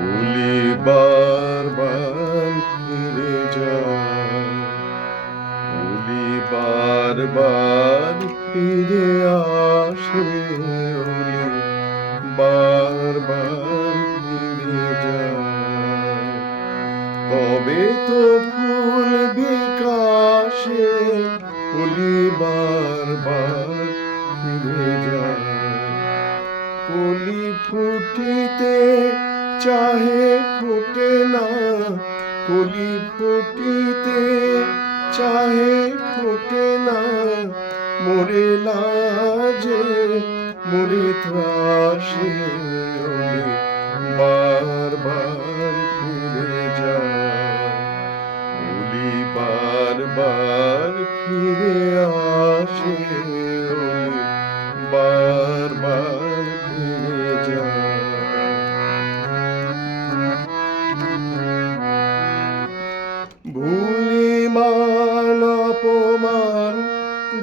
ওলি বারবার ফিরে যায়। ওলি বারবার ফিরে আসে বারবার ফিরে যায়। তবে তো ফুল বিকাশে ওলি বারবার ফিরে যায়। কলি ফুটিতে চাহে ফোটে না, কলি ফুটিতে চাহে ফোটে না। মরে লাজে মরে ত্রাসে বারবার ফিরে যায়। ওলি বারবার ফিরে আসে বারবার। অপমান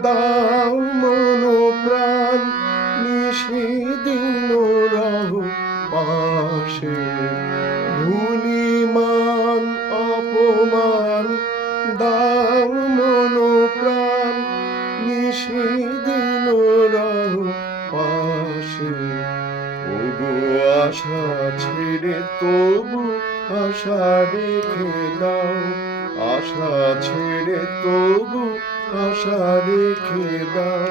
দাও মন প্রাণ নিষিদিন রহ পাশে। ভুলি মান অপমান দাও মন প্রাণ নিষিদিন রহ পাশে। ওগো আশা ছেড়ে তবু আশা রেখে দাও। আশা ছেড়ে তবু আশা রেখে দাও।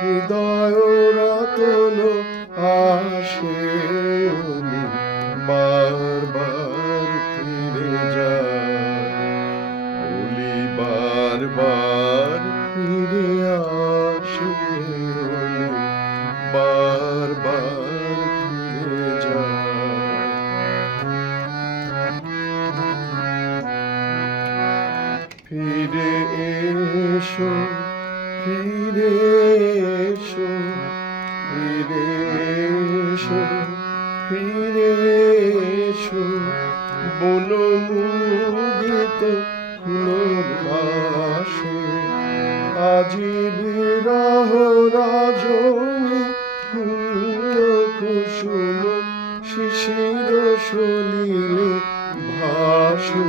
হৃদয় রতন আসে। এসো, ফিরে এসো ফিরে এসো ফিরে এসো। বন মুদিত ফুলবাসে আজি বিরহ রাজনী, ফুল কুসুম শিশির সলিলে ভাসে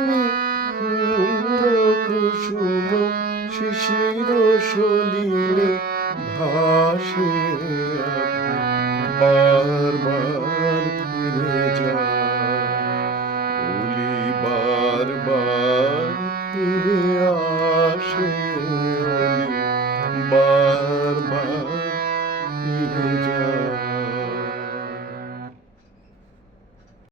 সলিলে ভাসে বারবার ফিরে যায়। ওলি বারবার ফিরে আসে বারবার ফিরে যায়।